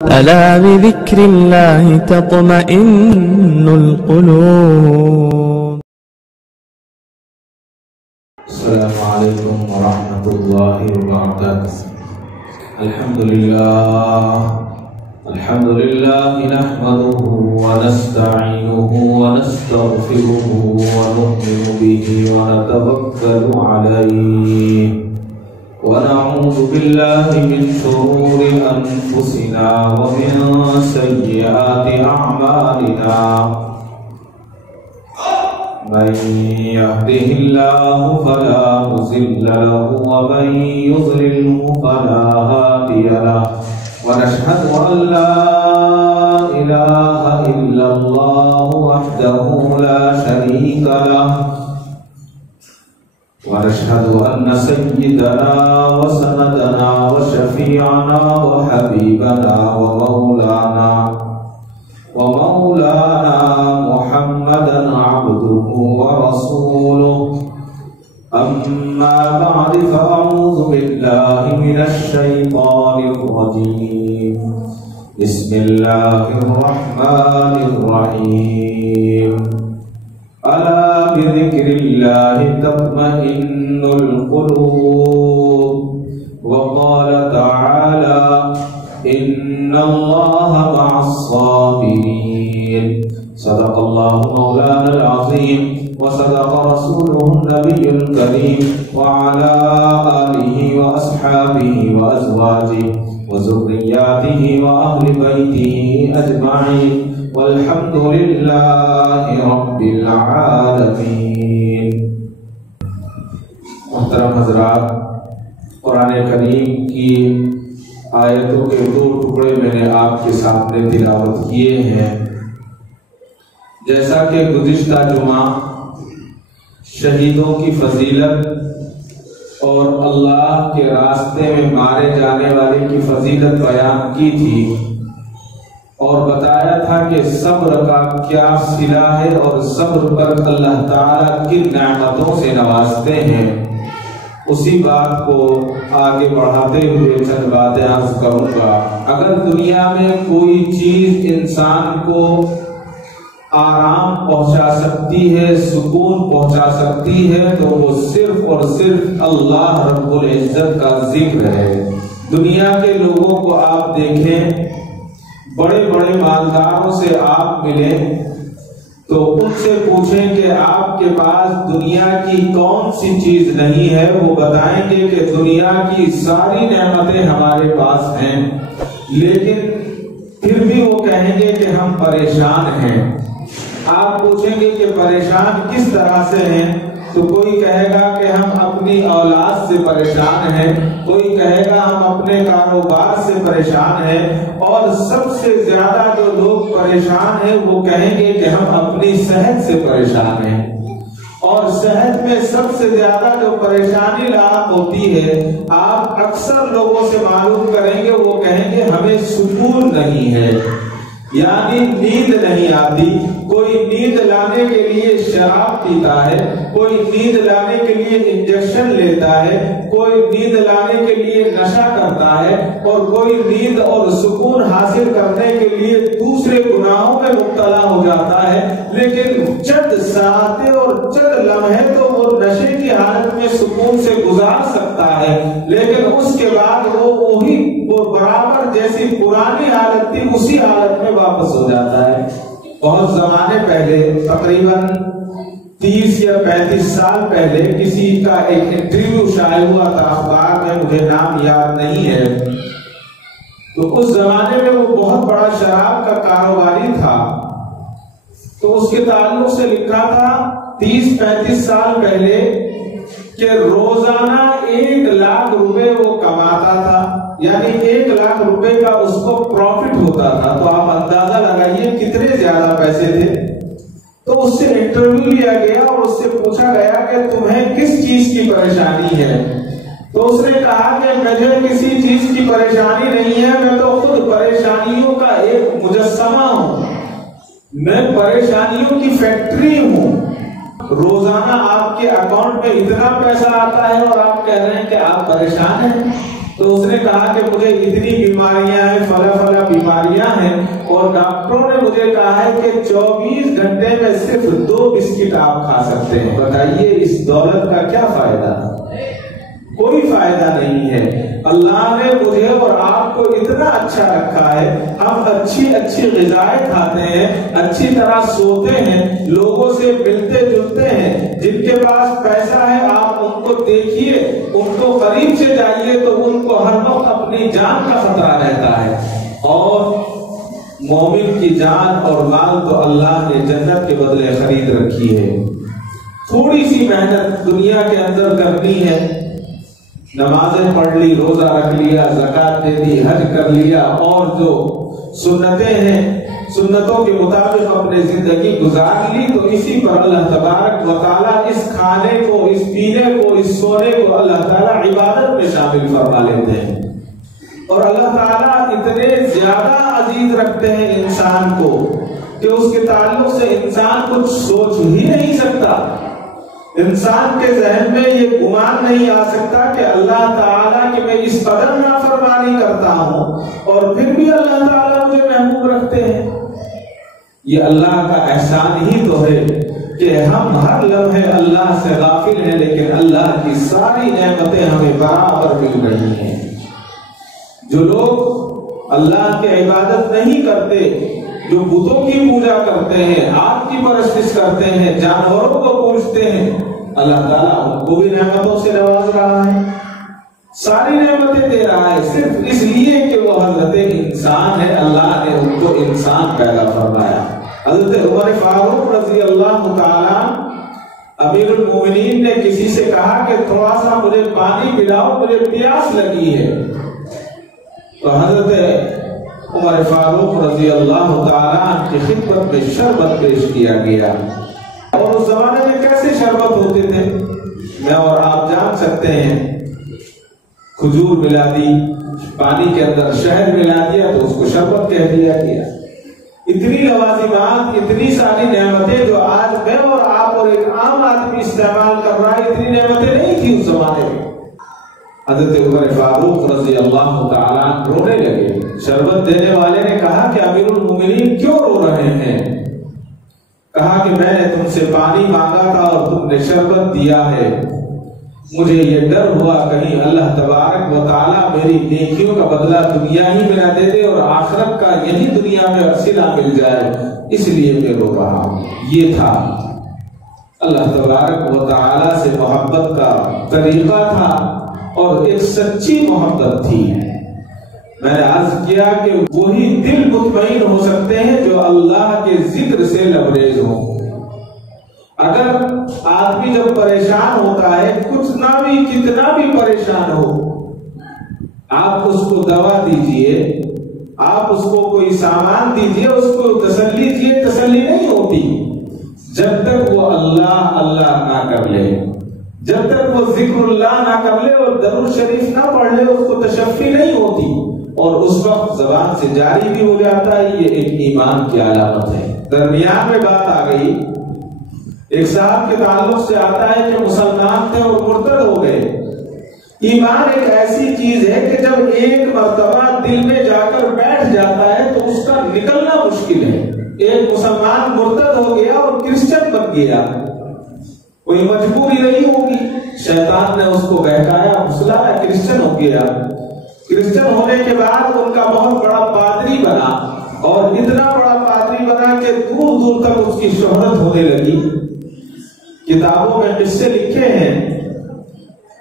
ألا بذكر الله تطمئن القلوب. السلام عليكم ورحمة الله وبركاته. الحمد لله نحمده ونستعينه ونستغفره ونؤمن به ونتوكل عليه ونعوذ بالله من شرور أنفسنا ومن سيئات أعمالنا. من يهده الله فلا مضل له ومن يضلله فلا هادي له. ونشهد أن لا إله إلا الله وحده لا شريك له. ونشهد أن سيدنا وسندنا وشفيعنا وحبيبنا ومولانا محمدا عبده ورسوله. أما بعد فأعوذ بالله من الشيطان الرجيم. بسم الله الرحمن الرحيم. ألا بذكر الله تطمئن القلوب. وقال تعالى إن الله مع الصابرين. صدق الله مولانا العظيم وصدق رسوله النبي الكريم وعلى آله وأصحابه وأزواجه وذرياته وأهل بيته أجمعين والحمد لله رب العالمين. محترم حضرات، قرآن کریم کی آیتوں کے دو ٹکڑے میں نے آپ کے سامنے تلاوت کیے ہیں. جیسا کہ گزشتہ جمعہ شہیدوں کی فضیلت اور اللہ کے راستے میں مارے جانے والے کی فضیلت بیان کی تھی اور بتایا تھا کہ صبر کا کیا صلہ ہے اور صبر پر اللہ تعالیٰ کن نعمتوں سے نوازتے ہیں. اسی بات کو آگے بڑھاتے ہوئے چند باتیں عرض کروں گا. اگر دنیا میں کوئی چیز انسان کو آرام پہنچا سکتی ہے، سکون پہنچا سکتی ہے، تو وہ صرف اور صرف اللہ رب العزت کا ذکر ہے. دنیا کے لوگوں کو آپ دیکھیں، بڑے بڑے مالداروں سے آپ ملیں تو ان سے پوچھیں کہ آپ کے پاس دنیا کی کون سی چیز نہیں ہے، وہ بتائیں گے کہ دنیا کی ساری نعمتیں ہمارے پاس ہیں، لیکن پھر بھی وہ کہیں گے کہ ہم پریشان ہیں. آپ پوچھیں گے کہ پریشان کس طرح سے ہیں، تو کوئی کہے گا کہ ہم اپنی اولاد سے پریشان ہیں، کوئی کہے گا ہم اپنے کاروبار سے پریشان ہیں، اور سب سے زیادہ جو لوگ پریشان ہیں وہ کہیں گے کہ ہم اپنی صحت سے پریشان ہیں. اور صحت میں سب سے زیادہ جو پریشانی لاحق ہوتی ہے، آپ اکثر لوگوں سے معلوم کریں گے وہ کہیں گے ہمیں سکون نہیں ہے، یعنی نیند نہیں آتی. کوئی نیند لانے کے لیے شراب پیتا ہے، کوئی نیند لانے کے لیے انجیکشن لیتا ہے، کوئی نیند لانے کے لیے نشہ کرتا ہے، اور کوئی نیند اور سکون حاصل کرنے کے لیے دوسرے گناہوں میں مبتلا ہو جاتا ہے. لیکن چند ساعتیں اور چند لمحے تو وہ نشے کی حالت میں سکون سے گزار سکتا ہے، لیکن اس کے بعد وہ برابر جیسی پرانی حالت تھی اسی حالت میں واپس ہو جاتا ہے. بہت زمانے پہلے، تقریباً 30 یا 35 سال پہلے، کسی کا ایک انٹرویو شائع ہوا تھا اخبار میں، مجھے نام یاد نہیں ہے. تو اس زمانے میں وہ بہت بڑا شراب کا کاروباری تھا. تو اس کے تعلق سے لکھا تھا 30-35 سال پہلے کہ روزانہ 1 لاکھ روپے وہ کماتا تھا، یعنی 1 لاکھ روپے کا اس کو پروفٹ ہوتا تھا. تو آپ اندازہ لگائیے کتنے زیادہ پیسے تھے. تو اس سے انٹرویو لیا گیا اور اس سے پوچھا گیا کہ تمہیں کس چیز کی پریشانی ہے. تو اس نے کہا کہ مجھے کسی چیز کی پریشانی نہیں ہے، میں تو خود پریشانیوں کا ایک مجسمہ ہوں، میں پریشانیوں کی فیکٹری ہوں. روزانہ آپ کے اکاؤنٹ میں اتنا پیسہ آتا ہے اور آپ کہہ رہے ہیں کہ آپ پریشان ہیں. تو اس نے کہا کہ مجھے اتنی بیماریاں ہیں، فلا فلا بیماریاں ہیں، اور ڈاکٹروں نے مجھے کہا ہے کہ 24 گھنٹے میں صرف 2 بسکٹ آپ کھا سکتے ہیں۔ بتائیے اس دولت کا کیا فائدہ؟ کوئی فائدہ نہیں ہے۔ اللہ نے مجھے اور آپ کو اتنا اچھا رکھا ہے، ہم اچھی غذائیں کھاتے ہیں، اچھی طرح سوتے ہیں، لوگوں سے ملتے جلتے ہیں۔ جن کے پاس پیسہ ہے آپ ان کو دیکھیے، ان کو قریب سے جائیے تو ان کو ہر وقت اپنی جان کا خطرہ رہتا ہے، اور مومن کی جان اور مال تو اللہ نے جنت کے بدلے خرید رکھی ہے۔ تھوڑی سی محنت دنیا کے اندر کرنی ہے، نمازیں پڑھ لی، روزہ رکھ لیا، زکات دے دی، حج کر لیا، اور جو سنتیں ہیں سنتوں کے مطابق اپنے زندگی گزار لی، تو اسی پر اللہ تبارک و تعالیٰ اس کھانے کو، اس پینے کو، اس سونے کو اللہ تعالیٰ عبادت میں شامل فرما لیتے ہیں۔ اور اللہ تعالیٰ اتنے زیادہ عزیز رکھتے ہیں انسان کو کہ اس کے تعلق سے انسان کچھ سوچ ہی نہیں سکتا۔ انسان کے ذہن میں یہ گمان نہیں آ سکتا کہ اللہ تعالیٰ کہ میں اس قدر نافرمانی کرتا ہوں اور پھر بھی اللہ تعالیٰ مجھے محبوب رکھتے ہیں۔ یہ اللہ کا احسان ہی تو ہے کہ ہم ہر لمحے اللہ سے غافل ہیں، لیکن اللہ کی ساری نعمتیں ہمیں برابر مل رہی ہیں۔ جو لوگ اللہ کی عبادت نہیں کرتے، جو بتوں کی پوجا کرتے ہیں، آگ کی پرستش کرتے ہیں، جانوروں کو پوجتے ہیں، اللہ تعالیٰ ان کو بھی نعمتوں سے نواز رہا ہے، ساری نعمتیں دے رہا ہے، صرف اس لیے کہ وہ حضرت انسان ہے، اللہ نے ان کو انسان پیدا فرمایا۔ حضرت عمر فاروق رضی اللہ تعالیٰ امیر المومنین نے کسی سے کہا کہ تھوڑا سا مجھے پانی پلاؤ، مجھے پیاس لگی ہے، تو حضرت عمر فاروق رضی اللہ تعالیٰ کی خدمت میں شربت پیش کیا گیا۔ اور اس زمانے میں کیسے شربت ہوتے تھے میں اور آپ جان سکتے ہیں، کھجور ملا دی، پانی کے اندر شہد ملا دیا تو اس کو شربت کہہ دیا گیا۔ اتنی لوازمات، اتنی ساری نعمتیں جو آج میں اور آپ اور ایک عام آدمی استعمال کر رہا ہے، اتنی نعمتیں نہیں تھی اس زمانے میں۔ حضرت عمر فاروق رضی اللہ تعالیٰ رونے لگے۔ شربت دینے والے نے کہا کہ امیر المومنین کیوں رو رہے ہیں؟ کہا کہ میں نے تم سے پانی مانگا تھا اور تم نے شربت دیا ہے، مجھے یہ ڈر ہوا کہیں اللہ تبارک و تعالیٰ میری نیکیوں کا بدلہ دنیا ہی میں نہ دے دے اور آخرت کا یہی دنیا میں صلہ مل جائے، اس لیے میں رو رہا ہوں۔ یہ تھا اللہ تبارک و تعالیٰ سے محبت کا طریقہ تھا، اور ایک سچی محبت تھی۔ میں نے عرض کیا کہ وہی دل مطمئن ہو سکتے ہیں جو اللہ کے ذکر سے لبریز ہوں۔ اگر آدمی جب پریشان ہوتا ہے، کچھ نہ بھی کتنا بھی پریشان ہو، آپ اس کو دوا دیجئے، آپ اس کو کوئی سامان دیجئے، اس کو تسلی دیجئے، تسلی نہیں ہوتی جب تک وہ اللہ اللہ نہ کر لے، جب تک وہ ذکر اللہ نہ کر لے اور درود شریف نہ پڑھ لے، اس کو تشفی نہیں ہوتی، اور اس وقت زبان سے جاری بھی ہو جاتا ہے۔ یہ ایک ایمان کی علامت ہے۔ درمیان میں بات آ گئی، ایک صاحب کے تعلق سے آتا ہے کہ مسلمان تھے اور مرتد ہو گئے۔ ایمان ایک ایسی چیز ہے کہ جب ایک مرتبہ دل میں جا کر بیٹھ جاتا ہے تو اس کا نکلنا مشکل ہے۔ ایک مسلمان مرتد ہو گیا اور کرسچن بن گیا، کوئی مجبوری نہیں ہوگی، شیطان نے اس کو بہکایا، پھسلایا، کرسچن ہو گیا۔ کرسچن ہونے کے بعد ان کا بہت بڑا پادری بنا، اور اتنا بڑا پادری بنا کہ دور دور تک اس کی شہرت ہونے لگی۔ کتابوں میں قصے لکھے ہیں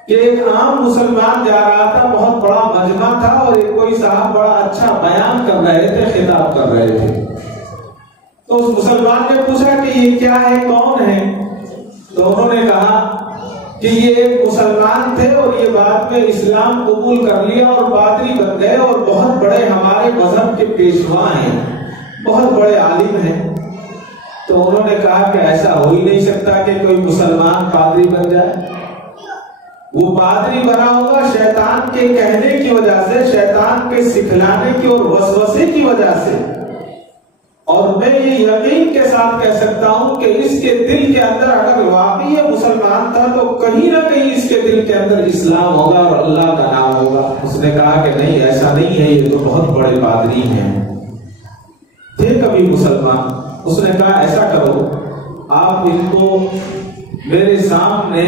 کہ ایک عام مسلمان جا رہا تھا، بہت بڑا مجمع تھا، اور ایک کوئی صاحب بڑا اچھا بیان کر رہے تھے، خطاب کر رہے تھے، تو اس مسلمان نے پوچھا کہ یہ کیا ہے، کون ہے؟ تو انہوں نے کہا کہ یہ ایک مسلمان تھے اور یہ بعد میں اسلام قبول کر لیا اور پادری بن گئے، اور بہت بڑے ہمارے مذہب کے پیشوا ہیں، بہت بڑے عالم ہیں۔ تو انہوں نے کہا کہ ایسا ہو ہی نہیں سکتا کہ کوئی مسلمان پادری بن جائے، وہ پادری بنا ہوگا شیطان کے کہنے کی وجہ سے، شیطان کے سکھلانے کی اور وسوسے کی وجہ سے، اور میں یہ یقین کے ساتھ کہہ سکتا ہوں کہ اس کے دل کے اندر اگر واقعی یہ مسلمان تھا تو کہیں نہ کہیں اس کے دل کے اندر اسلام ہوگا اور اللہ کا نام ہوگا۔ اس نے کہا کہ نہیں، ایسا نہیں ہے، یہ تو بہت بڑے پادری ہیں، تھے کبھی مسلمان۔ اس نے کہا ایسا کرو، آپ ان کو میرے سامنے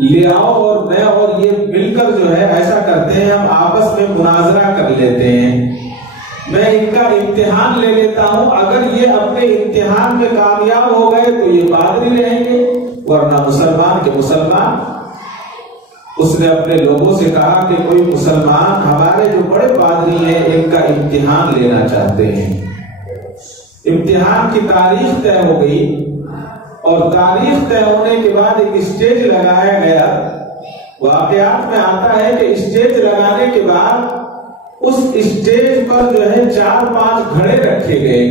لے آؤ اور میں اور یہ مل کر جو ہے ایسا کرتے ہیں، ہم آپس میں مناظرہ کر لیتے ہیں، میں ان کا امتحان لے لیتا ہوں، اگر یہ اپنے امتحان میں کامیاب ہو گئے تو یہ پادری رہیں گے، ورنہ مسلمان کے مسلمان۔ اس نے اپنے لوگوں سے کہا کہ کوئی مسلمان ہمارے جو بڑے پادری ہیں ان کا امتحان لینا چاہتے ہیں۔ امتحان کی تاریخ طے ہو گئی اور تاریخ طے ہونے کے بعد ایک اسٹیج لگایا گیا۔ واقعات میں آتا ہے کہ اسٹیج لگانے کے بعد اس اسٹیج پر جو ہے 4-5 گھڑے رکھے گئے،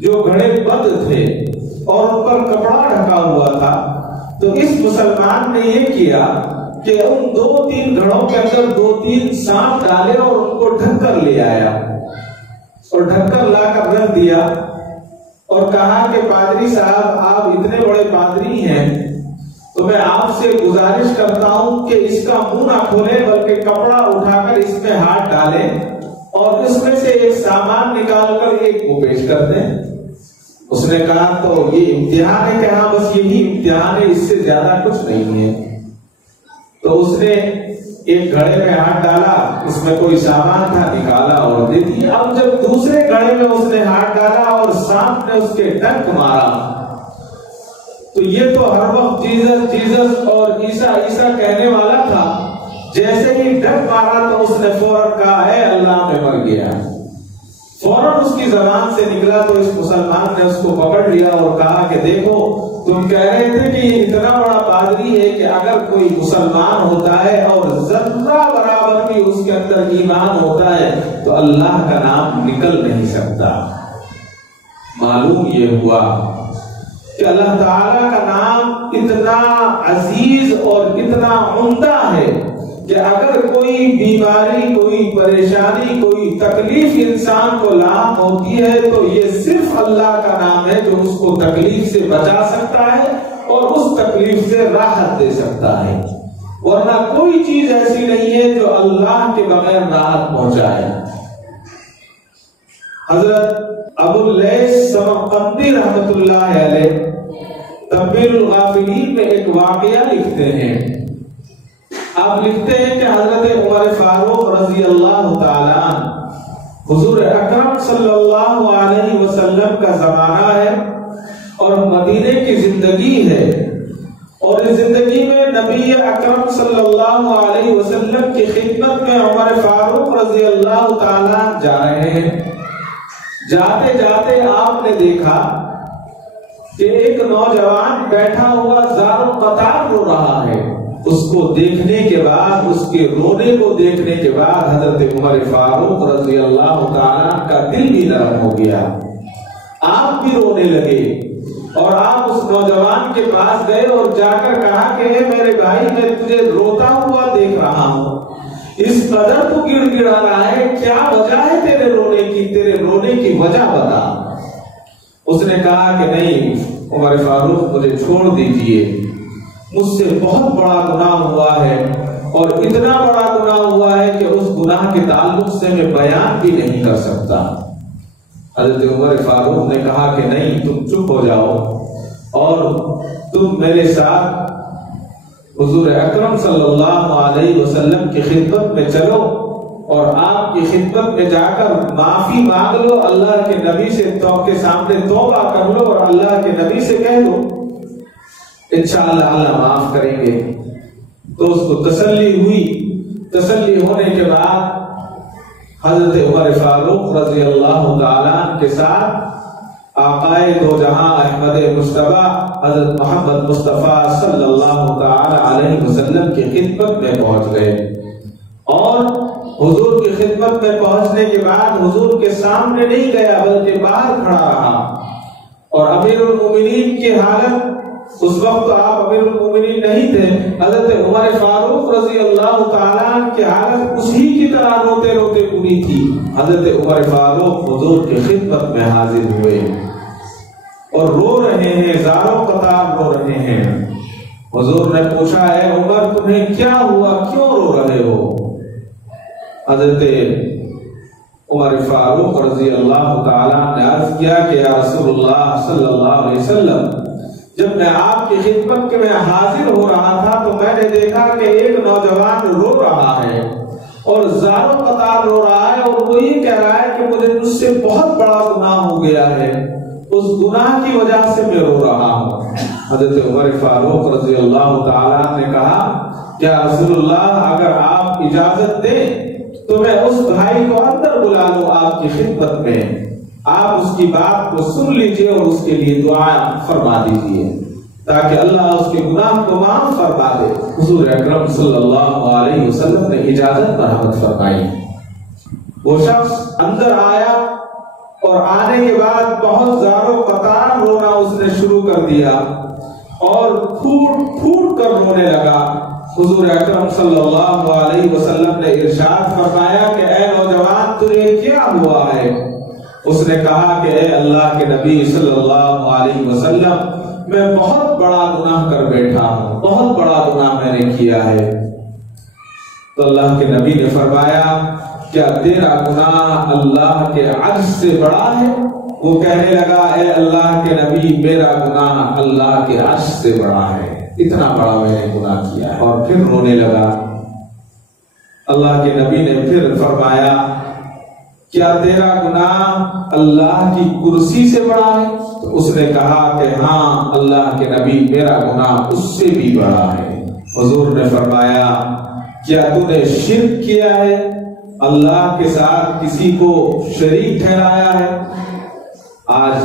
جو گھڑے بند تھے اور ان پر کپڑا ڈھکا ہوا تھا۔ تو اس مسلمان نے یہ کیا کہ ان 2-3 گھڑوں کے اندر 2-3 سانپ ڈالے اور ان کو ڈھک کر لے آیا اور ڈھک کر لا کر رکھ دیا اور کہا کہ پادری صاحب، آپ اتنے بڑے پادری ہیں تو میں آپ سے گزارش کرتا ہوں کہ اس کا منہ نہ کھولیں بلکہ کپڑا اٹھا کر اس میں ہاتھ ڈالیں اور اس میں سے ایک سامان نکال کر ایک کو پیش کر دیں۔ اس نے کہا تو یہ امتحان ہے کہ ہاں بس یہی امتحان ہے، اس سے زیادہ کچھ نہیں ہے۔ تو اس نے ایک گھڑے میں ہاتھ ڈالا، اس میں کوئی سامان تھا، نکالا اور دے دیا۔ اب جب دوسرے گھڑے میں اس نے ہاتھ ڈالا اور سانپ نے اس کے ڈنک مارا تو یہ تو ہر وقت جیزس جیزس اور عیسیٰ عیسیٰ کہنے والا تھا، جیسے ہی ڈنک مارا تو اس نے فوراً کہا اے اللہ میں مر گیا۔ فوراً اس کی زبان سے نکلا تو اس مسلمان نے اس کو پکڑ لیا اور کہا کہ دیکھو، تم کہہ رہے تھے کہ یہ اتنا بڑا پادری ہے کہ اگر کوئی مسلمان ہوتا ہے اور ذرہ برابر بھی اس کے اندر ایمان ہوتا ہے تو اللہ کا نام نکل نہیں سکتا۔ معلوم یہ ہوا کہ اللہ تعالیٰ کا نام اتنا عزیز اور اتنا عمدہ ہے کہ اگر کوئی بیماری، کوئی پریشانی، کوئی تکلیف انسان کو لاحق ہوتی ہے تو یہ صرف اللہ کا نام ہے جو اس کو تکلیف سے بچا سکتا ہے اور اس تکلیف سے راحت دے سکتا ہے، ورنہ کوئی چیز ایسی نہیں ہے جو اللہ کے بغیر راحت پہنچائے۔ حضرت ابو اللیث سمرقندی رحمت اللہ علیہ تنبیہ الغافلین میں ایک واقعہ لکھتے ہیں۔ آپ لکھتے ہیں کہ حضرت عمر فاروق رضی اللہ تعالی عنہ، حضور اکرم صلی اللہ علیہ وسلم کا زمانہ ہے اور مدینے کی زندگی ہے، اور اس زندگی میں نبی اکرم صلی اللہ علیہ وسلم کی خدمت میں عمر فاروق رضی اللہ تعالی عنہ جا رہے ہیں۔ جاتے جاتے آپ نے دیکھا کہ ایک نوجوان بیٹھا ہوا زار و قطار رو رہا ہے۔ اس کو دیکھنے کے بعد، اس کے رونے کو دیکھنے کے بعد حضرت عمر فاروق رضی اللہ تعالیٰ کا دل بھی نرم ہو گیا، آپ بھی رونے لگے اور آپ اس نوجوان کے پاس گئے اور جا کر کہا کہ اے میرے بھائی، میں تجھے روتا ہوا دیکھ رہا ہوں، اس قدر تو گڑ گڑا رہا ہے، کیا وجہ ہے تیرے رونے کی؟ تیرے رونے کی وجہ بتا۔ اس نے کہا کہ نہیں عمر فاروق، مجھے چھوڑ دیجئے، مجھ سے بہت بڑا گناہ ہوا ہے اور اتنا بڑا گناہ ہوا ہے کہ اس گناہ کے تعلق سے میں بیان بھی نہیں کر سکتا۔ حضرت عمر فاروق نے کہا کہ نہیں، تم چپ ہو جاؤ اور تم میرے ساتھ حضور اکرم صلی اللہ علیہ وسلم کی خدمت میں چلو اور آپ کی خدمت میں جا کر معافی مانگ لو، اللہ کے نبی سے کے سامنے توبہ کر لو اور اللہ کے نبی سے کہہ دو، انشاءاللہ اللہ معاف کریں گے۔ تو اس کو تسلی ہوئی۔ تسلی ہونے کے بعد حضرت عمر فاروق رضی اللہ تعالیٰ عنہ کے ساتھ آقائے دو جہاں احمد مصطفیٰ حضرت محمد مصطفیٰ صلی اللہ تعالی علیہ وسلم کی خدمت میں پہنچ گئے، اور حضور کی خدمت میں پہنچنے کے بعد حضور کے سامنے نہیں گیا بلکہ باہر کھڑا رہا، اور امیر المومنین کی حالت اس وقت تو آپ امیر المومنین نہیں تھے، حضرت عمر فاروق رضی اللہ تعالیٰ عنہ کی حالت اسی کی طرح روتے روتے پوری تھی۔ حضرت عمر فاروق حضور کی خدمت میں حاضر ہوئے اور رو رہے ہیں، زاروں قطار رو رہے ہیں۔ حضور نے پوچھا، اے عمر تمہیں کیا ہوا، کیوں رو رہے ہو؟ حضرت عمر فاروق رضی اللہ تعالیٰ نے عرض کیا کہ یا رسول اللہ صلی اللہ علیہ وسلم، جب میں آپ کی خدمت میں حاضر ہو رہا تھا تو میں نے دیکھا کہ ایک نوجوان رو رہا ہے اور زاروں قطار رو رہا ہے، اور وہ یہ کہہ رہا ہے کہ مجھے مجھ سے بہت بڑا گناہ ہو گیا ہے، اس گناہ کی وجہ سے میں رو رہا ہوں۔ حضرت عمر فاروق رضی اللہ تعالیٰ نے کہا کہ یا رسول اللہ اگر آپ اجازت دیں تو میں اس بھائی کو اندر بلا لوں آپ کی خدمت میں، آپ اس کی بات کو سن لیجئے اور اس کے لیے دعا فرما دیجئے تاکہ اللہ اس کے گناہ کو معاف فرما دے۔ حضور اکرم صلی اللہ علیہ وسلم نے اجازت مرحمت فرمائی۔ وہ شخص اندر آیا اور آنے کے بعد بہت زاروں قطار رونا اس نے شروع کر دیا اور پھوٹ پھوٹ کر رونے لگا۔ حضور اکرم صلی اللہ علیہ وسلم نے ارشاد فرمایا کہ اے نوجوان تجھے کیا ہوا ہے؟ اس نے کہا کہ اے اللہ کے نبی صلی اللہ علیہ وسلم میں بہت بڑا گناہ کر بیٹھا ہوں، بہت بڑا گناہ میں نے کیا ہے۔ تو اللہ کے نبی نے فرمایا کیا تیرا گناہ اللہ کے عرش سے بڑا ہے؟ وہ کہنے لگا اے اللہ کے نبی میرا گناہ اللہ کے عرش سے بڑا ہے، اتنا بڑا میں نے گناہ کیا ہے، اور پھر رونے لگا۔ اللہ کے نبی نے پھر فرمایا کیا تیرا گناہ اللہ کی کرسی سے بڑا ہے؟ تو اس نے کہا کہ ہاں اللہ کے نبی میرا گناہ اس سے بھی بڑا ہے۔ حضور نے فرمایا کیا تو نے شرک کیا ہے، اللہ کے ساتھ کسی کو شریک ٹھہرایا ہے؟ آج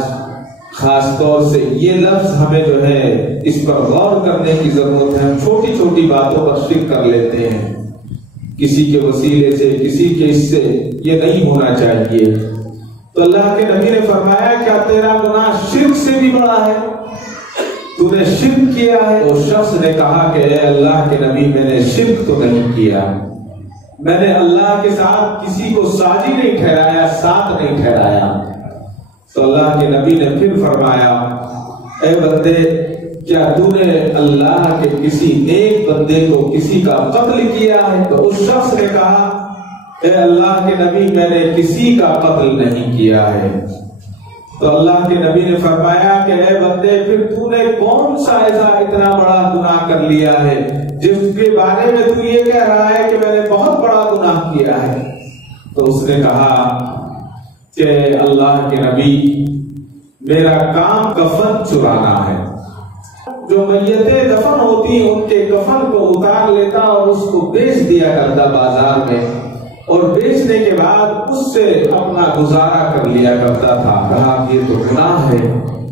خاص طور سے یہ لفظ ہمیں جو ہے اس پر غور کرنے کی ضرورت ہے۔ ہم چھوٹی چھوٹی باتوں پر شرک کر لیتے ہیں، کسی کے وسیلے سے، کسی کے اس سے، یہ نہیں ہونا چاہیے۔ تو اللہ کے نبی نے فرمایا کیا تیرا گناہ شرک سے بھی بڑا ہے، تو نے شرک کیا ہے؟ تو شخص نے کہا کہ اے اللہ کے نبی میں نے شرک تو نہیں کیا، میں نے اللہ کے ساتھ کسی کو ساجی نہیں ٹھہرایا، ساتھ نہیں ٹھہرایا۔ تو اللہ کے نبی نے پھر فرمایا اے بندے کیا تو نے اللہ کے کسی نیک بندے کو کسی کا قتل کیا ہے؟ تو اس شخص نے کہا اے اللہ کے نبی میں نے کسی کا قتل نہیں کیا ہے۔ تو اللہ کے نبی نے فرمایا کہ اے بندے پھر تو نے کون سا ایسا اتنا بڑا گناہ کر لیا ہے جس کے بارے میں تو یہ کہہ رہا ہے کہ میں نے بہت بڑا گناہ کیا ہے؟ تو اس نے کہا کہ اللہ کے نبی میرا کام کفن چرانا ہے، جو میتیں دفن ہوتی ان کے کفن کو اتار لیتا اور اس کو بیچ دیا کرتا بازار میں، اور بیچنے کے بعد اس سے اپنا گزارا کر لیا کرتا تھا۔ کہا یہ تو گناہ ہے۔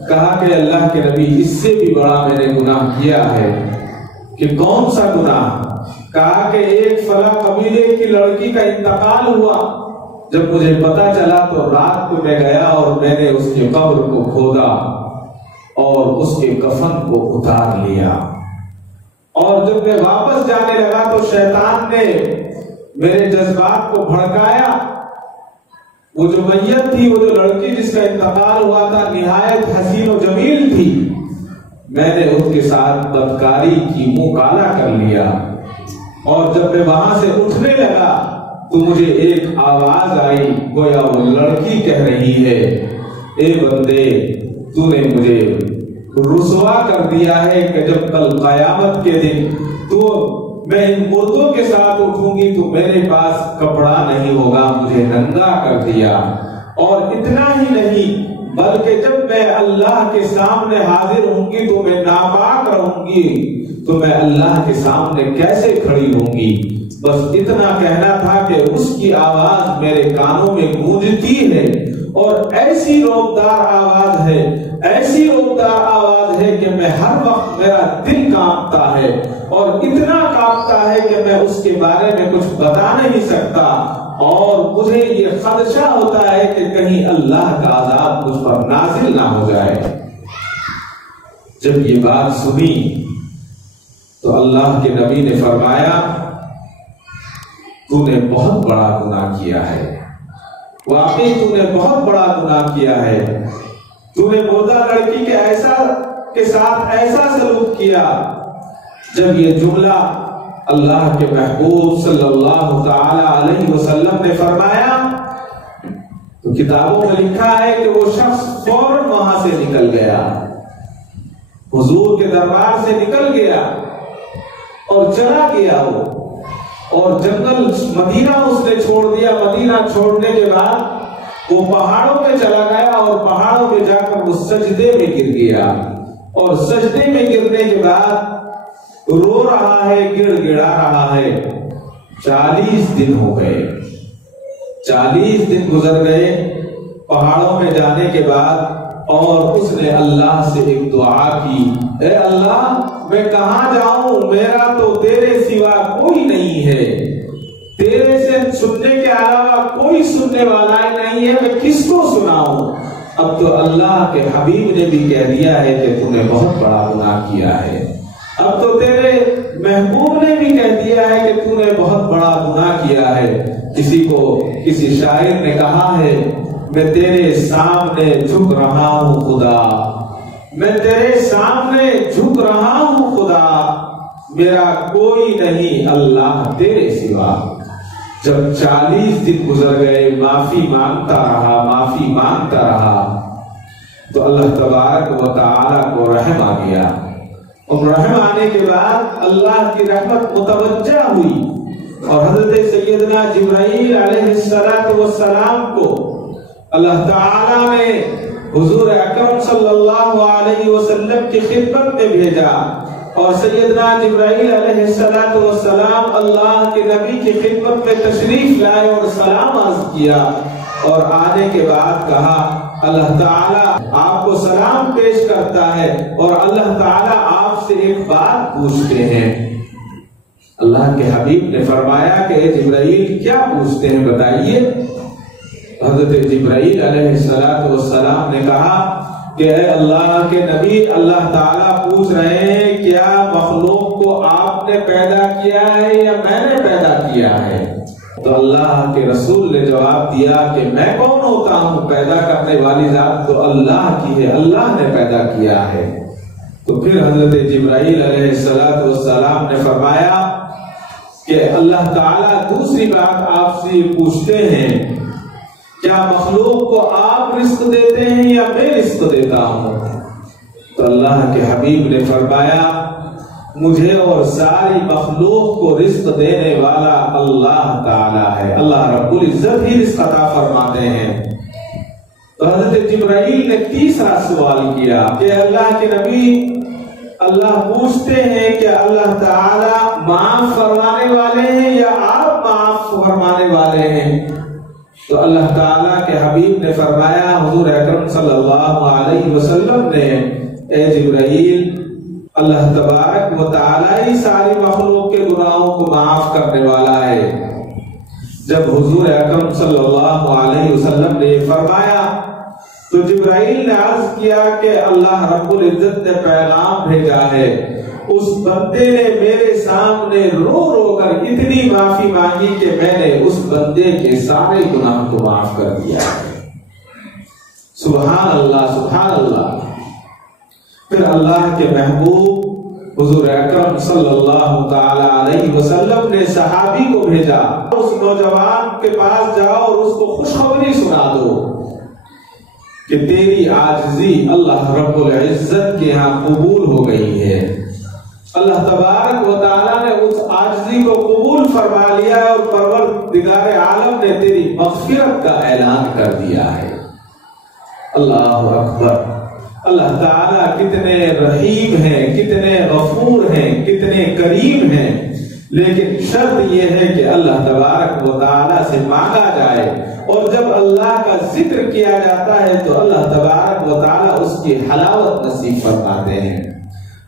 کہا کہ اللہ کے نبی اس سے بھی بڑا میں نے گناہ کیا ہے۔ کہ کون سا گناہ؟ کہا کہ ایک فلاں قبیلے کی لڑکی کا انتقال ہوا، جب مجھے پتا چلا تو رات کو میں گیا اور میں نے اس کے قبر کو کھودا اور اس کے کفن کو اتار لیا، اور جب میں واپس جانے لگا تو شیطان نے میرے جذبات کو بھڑکایا۔ وہ جو میت تھی، وہ جو لڑکی جس کا انتقال ہوا تھا، نہایت حسین و جمیل تھی، میں نے اس کے ساتھ بدکاری کی، منہ کالا کر لیا، اور جب میں وہاں سے اٹھنے لگا تو مجھے ایک آواز آئی گویا وہ لڑکی کہہ رہی ہے اے بندے تو نے مجھے رسوا کر دیا ہے کہ جب کل قیامت کے دن تو میں ان مردوں کے ساتھ اٹھوں گی تو میرے پاس کپڑا نہیں ہوگا، مجھے ننگا کر دیا۔ اور اتنا ہی نہیں بلکہ جب میں اللہ کے سامنے حاضر ہوں گی تو میں ناپاک رہوں گی، تو میں اللہ کے سامنے کیسے کھڑی ہوں گی؟ بس اتنا کہنا تھا کہ اس کی آواز میرے کانوں میں گونجتی ہے، اور ایسی روبدار آواز ہے، ایسی روبدار آواز ہے کہ میں ہر وقت میرا دل کانپتا ہے، اور اتنا کانپتا ہے کہ میں اس کے بارے میں کچھ بتا نہیں سکتا، اور مجھے یہ خدشہ ہوتا ہے کہ کہیں اللہ کا عذاب مجھ پر نازل نہ ہو جائے۔ جب یہ بات سنی تو اللہ کے نبی نے فرمایا تو نے بہت بڑا گناہ کیا ہے، واقعی تو نے بہت بڑا گناہ کیا ہے، تو نے مردہ لڑکی کے ساتھ ایسا سلوک کیا۔ جب یہ جملہ اللہ کے محبوب صلی اللہ تعالی علیہ وسلم نے فرمایا تو کتابوں میں لکھا ہے کہ وہ شخص فوراً وہاں سے نکل گیا، حضور کے دربار سے نکل گیا اور چلا گیا وہ، اور جنگل مدینہ اس نے چھوڑ دیا۔ مدینہ چھوڑنے کے بعد وہ پہاڑوں میں چلا گیا اور پہاڑوں میں جا کر وہ سجدے میں گر گیا، اور سجدے میں گرنے کے بعد رو رہا ہے، گڑ گڑا رہا ہے۔ 40 دن ہو گئے، 40 دن گزر گئے پہاڑوں میں جانے کے بعد، اور اس نے اللہ سے ایک دعا کی، اے اللہ میں کہاں جاؤں، میرا تو تیرے سوا کوئی نہیں ہے، تیرے سے سننے کے علاوہ کوئی سننے والا ہی نہیں ہے، میں کس کو سناؤں۔ اب تو اللہ کے حبیب نے بھی کہہ دیا ہے کہ تو نے بہت بڑا گناہ کیا ہے، اب تو تیرے محبوب نے بھی کہہ دیا ہے کہ تو نے بہت بڑا گناہ کیا ہے۔ کسی شاعر نے کہا ہے، میں تیرے سامنے جھک رہا ہوں خدا، میں تیرے سامنے جھک رہا ہوں خدا، میرا کوئی نہیں اللہ تیرے سوا۔ جب 40 دن گزر گئے، معافی مانگتا رہا تو اللہ تبارک و تعالی کو رحم آ گیا، اور رحم آنے کے بعد اللہ کی رحمت متوجہ ہوئی، اور حضرت سیدنا جبرائیل علیہ السلام کو اللہ تعالی نے حضور اکرم صلی اللہ علیہ وسلم کی خدمت میں بھیجا، اور سیدنا جبرائیل علیہ السلام اللہ کے نبی کی خدمت میں تشریف لائے اور سلام عرض کیا، اور آنے کے بعد کہا اللہ تعالی آپ کو سلام پیش کرتا ہے، اور اللہ تعالی آپ سے ایک بات پوچھتے ہیں۔ اللہ کے حبیب نے فرمایا کہ اے جبرائیل کیا پوچھتے ہیں بتائیے۔ حضرت جبرائیل علیہ السلام نے کہا کہ اے اللہ کے نبی، اللہ تعالیٰ پوچھ رہے ہیں کیا مخلوق کو آپ نے پیدا کیا ہے یا میں نے پیدا کیا ہے؟ تو اللہ کے رسول نے جواب دیا کہ میں کون ہوتا ہوں، پیدا کرنے والی ذات تو اللہ کی ہے، اللہ نے پیدا کیا ہے۔ تو پھر حضرت جبرائیل علیہ السلام نے فرمایا کہ اللہ تعالیٰ دوسری بات آپ سے پوچھتے ہیں، کیا مخلوق کو آپ رزق دیتے ہیں یا میں رزق دیتا ہوں؟ تو اللہ کے حبیب نے فرمایا مجھے اور ساری مخلوق کو رزق دینے والا اللہ تعالیٰ ہے، اللہ رب العزت ہی رزق عطا فرماتے ہیں۔ تو حضرت جبرائیل نے تیسرا سوال کیا کہ اللہ کے نبی، اللہ پوچھتے ہیں کہ اللہ تعالیٰ معاف فرمانے والے ہیں یا آپ معاف فرمانے والے ہیں؟ تو اللہ تعالیٰ کے حبیب نے فرمایا، حضور اکرم صلی اللہ علیہ وسلم نے، اے جبرائیل اللہ تبارک و تعالیٰ ہی ساری مخلوق کے گناہوں کو معاف کرنے والا ہے۔ جب حضور اکرم صلی اللہ علیہ وسلم نے یہ فرمایا تو جبرائیل نے عرض کیا کہ اللہ رب العزت نے پیغام بھیجا ہے، اس بندے نے میرے سامنے رو رو کر اتنی معافی مانگی کہ میں نے اس بندے کے سارے گناہ کو معاف کر دیا ہے۔ سبحان اللہ، سبحان اللہ۔ پھر اللہ کے محبوب حضور اکرم صلی اللہ تعالی علیہ وسلم نے صحابی کو بھیجا، اس نوجوان کے پاس جاؤ اور اس کو خوشخبری سنا دو کہ تیری عاجزی اللہ رب العزت کے ہاں قبول ہو گئی ہے۔ اللہ تبارک و تعالیٰ نے اس عاجزی کو قبول فرما لیا ہے، اور پروردگار عالم نے تیری مغفرت کا اعلان کر دیا ہے۔ اللہ اکبر۔ اللہ تعالیٰ کتنے رحیم ہیں، کتنے غفور ہیں، کتنے کریم ہیں، لیکن شرط یہ ہے کہ اللہ تبارک و تعالیٰ سے مانگا جائے، اور جب اللہ کا ذکر کیا جاتا ہے تو اللہ تبارک و تعالیٰ اس کی حلاوت نصیب فرماتے ہیں۔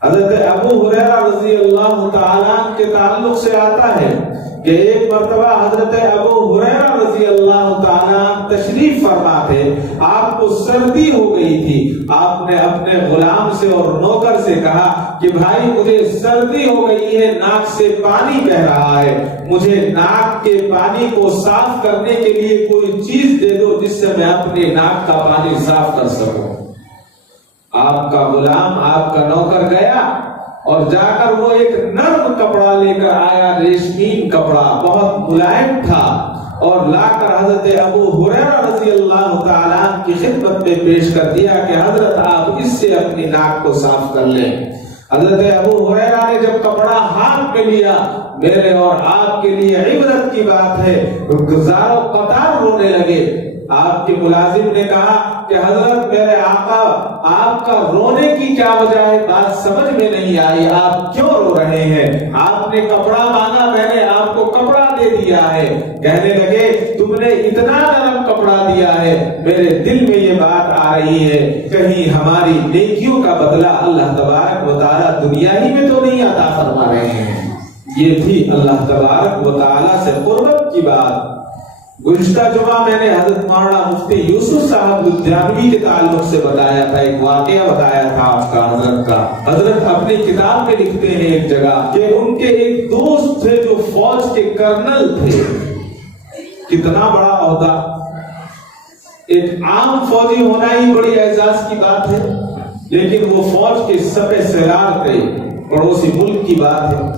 حضرت ابو ہریرہ رضی اللہ تعالیٰ کے تعلق سے آتا ہے کہ ایک مرتبہ حضرت ابو ہریرہ رضی اللہ تعالیٰ تشریف فرما تھے، آپ کو سردی ہو گئی تھی، آپ نے اپنے غلام سے اور نوکر سے کہا کہ بھائی مجھے سردی ہو گئی ہے، ناک سے پانی بہ رہا ہے، مجھے ناک کے پانی کو صاف کرنے کے لیے کوئی چیز دے دو جس سے میں اپنے ناک کا پانی صاف کر سکوں۔ آپ کا غلام، آپ کا نوکر گیا اور جا کر وہ ایک نرم کپڑا لے کر آیا، ریشمین کپڑا، بہت ملائم تھا، اور لا کر حضرت ابو ہریرہ رضی اللہ تعالیٰ کی خدمت میں پیش کر دیا کہ حضرت آپ اس سے اپنی ناک کو صاف کر لیں۔ حضرت ابو ہریرہ نے جب کپڑا ہاتھ میں لیا، میرے اور آپ کے لیے عبرت کی بات ہے، گزاروں قطار رونے لگے۔ آپ کے ملازم نے کہا کہ حضرت میرے آقا آپ کا رونے کی کیا وجہ ہے، بات سمجھ میں نہیں آئی، آپ کیوں رو رہے ہیں؟ آپ نے کپڑا مانگا، میں نے آپ کو کپڑا دے دیا ہے۔ کہنے لگے تم نے اتنا نرم کپڑا دیا ہے، میرے دل میں یہ بات آ رہی ہے کہیں ہماری نیکیوں کا بدلہ اللہ تبارک و تعالیٰ دنیا ہی میں تو نہیں عطا فرما رہے ہیں۔ یہ تھی اللہ تبارک و تعالیٰ سے قربت کی بات۔ گزشتہ جمعہ میں نے حضرت مولانا مفتی یوسف صاحب لدھیانوی کے تعلق سے بتایا تھا، ایک واقعہ بتایا تھا آپ کا حضرت کا۔ حضرت اپنی کتاب میں لکھتے ہیں ایک جگہ کہ ان کے ایک دوست تھے جو فوج کے کرنل تھے۔ کتنا بڑا عہدہ، ایک عام فوجی ہونا ہی بڑی اعزاز کی بات ہے، لیکن وہ فوج کے سپہ سالار تھے، پڑوسی ملک کی بات ہے۔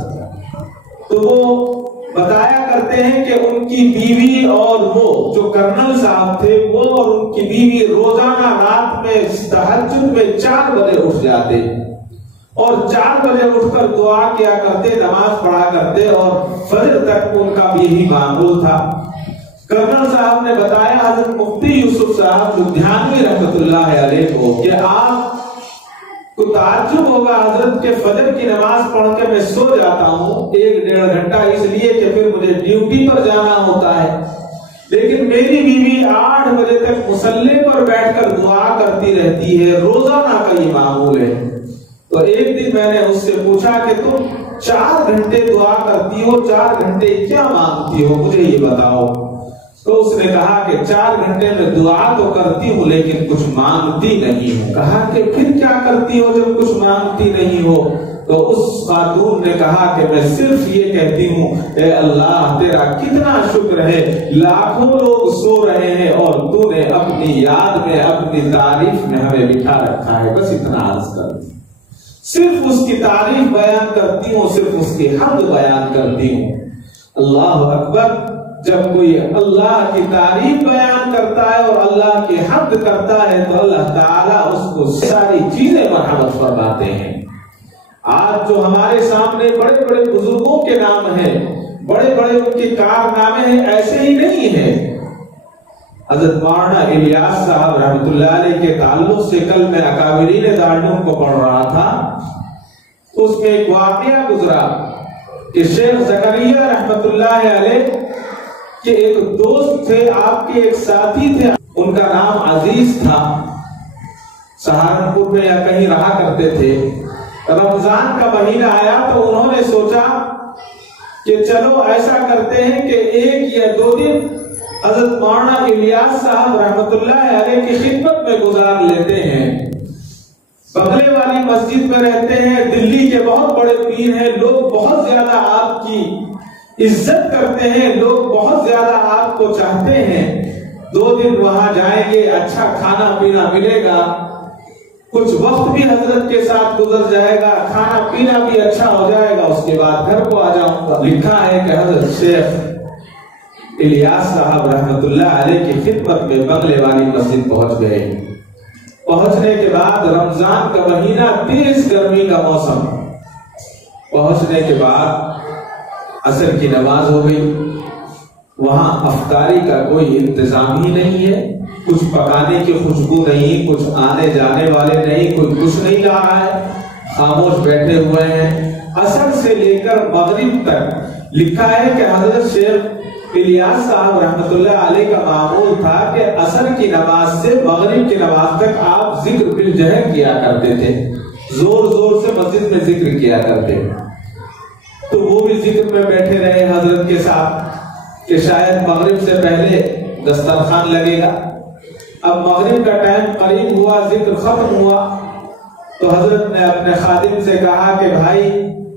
تو وہ بتایا کرتے ہیں کہ ان کی بیوی اور وہ جو کرنل صاحب تھے، وہ اور ان کی بیوی روزانہ رات میں تہجد میں 4 بجے اٹھ جاتے اور 4 بجے اٹھ کر دعا کیا کرتے، نماز پڑھا کرتے، اور فجر تک ان کا بھی یہی معمول تھا۔ کرنل صاحب نے بتایا حضرت مفتی یوسف صاحب لدھیانوی رحمۃ اللہ علیہ کو کہ آپ کو تعجب ہوگا حضرت کے فجر کی نماز پڑھ کے میں سو جاتا ہوں 1-1.5 گھنٹہ، اس لیے کہ پھر مجھے ڈیوٹی پر جانا ہوتا ہے، لیکن میری بیوی 8 بجے تک مصلی پر بیٹھ کر دعا کرتی رہتی ہے، روزانہ کا یہ معمول ہے۔ تو ایک دن میں نے اس سے پوچھا کہ تم 4 گھنٹے دعا کرتی ہو، 4 گھنٹے کیا مانگتی ہو، مجھے یہ بتاؤ۔ تو اس نے کہا کہ 4 گھنٹے میں دعا تو کرتی ہوں لیکن کچھ مانگتی نہیں ہوں۔ کہا کہ پھر کیا کرتی ہو جب کچھ مانگتی نہیں ہو؟ تو اس خاتون نے کہا کہ میں صرف یہ کہتی ہوں اے اللہ تیرا کتنا شکر ہے، لاکھوں لوگ سو رہے ہیں اور تو نے اپنی یاد میں اپنی تعریف میں ہمیں بٹھا رکھا ہے، بس اتنا عرض کر، صرف اس کی تعریف بیان کرتی ہوں، صرف اس کی حمد بیان کرتی ہوں۔ اللہ اکبر! جب کوئی اللہ کی تعریف بیان کرتا ہے اور اللہ کی حمد کرتا ہے تو اللہ تعالیٰ اس کو ساری چیزیں مرحمت فرماتے ہیں۔ آج جو ہمارے سامنے بڑے بڑے بزرگوں کے نام ہیں، بڑے بڑے ان کے کارنامے ہیں، ایسے ہی نہیں ہیں۔ حضرت مولانا الیاس صاحب رحمۃ اللہ علیہ کے تعلق سے کل میں اکابرین دارالعلوم کو پڑھ رہا تھا، اس میں ایک واقعہ گزرا کہ شیخ زکریا رحمۃ اللہ علیہ کہ ایک دوست تھے، آپ کے ایک ساتھی تھے، ان کا نام عزیز تھا، سہارنپور میں یا کہیں رہا کرتے تھے۔ رمضان کا مہینہ آیا تو انہوں نے سوچا کہ چلو ایسا کرتے ہیں کہ 1 یا 2 دن حضرت مولانا الیاس صاحب رحمۃ اللہ علیہ کی خدمت میں گزار لیتے ہیں۔ بغلے والی مسجد میں رہتے ہیں، دلی کے بہت بڑے پیر ہیں، لوگ بہت زیادہ آپ کی عزت کرتے ہیں، لوگ بہت زیادہ آپ کو چاہتے ہیں۔ 2 دن وہاں جائیں گے، اچھا کھانا پینا ملے گا، کچھ وقت بھی حضرت کے ساتھ گزر جائے گا، کھانا پینا بھی اچھا ہو جائے گا، اس کے بعد گھر کو آ جاؤں گا۔ لکھا ہے کہ حضرت شیخ الیاس صاحب رحمۃ اللہ علیہ کی خدمت میں بغلے والی مسجد پہنچ گئے۔ پہنچنے کے بعد رمضان کا مہینہ، تیز گرمی کا موسم، پہنچنے کے بعد عصر کی نماز ہو گئی۔ وہاں افطاری کا کوئی انتظام ہی نہیں ہے، کچھ پکانے کی خوشبو نہیں، کچھ آنے جانے والے نہیں، کوئی کچھ نہیں لا رہا ہے، خاموش بیٹھے ہوئے ہیں۔ عصر سے لے کر مغرب تک لکھا ہے کہ حضرت شیخ الیاس صاحب رحمۃ اللہ علیہ کا معمول تھا کہ عصر کی نماز سے مغرب کی نماز تک آپ ذکر بالجہر کیا کرتے تھے، زور زور سے مسجد میں ذکر کیا کرتے۔ تو وہ بھی ذکر میں بیٹھے رہے حضرت کے ساتھ کہ شاید مغرب سے پہلے دسترخوان لگے گا۔ اب مغرب کا ٹائم قریب ہوا، ذکر ختم ہوا، تو حضرت نے اپنے خادم سے کہا کہ بھائی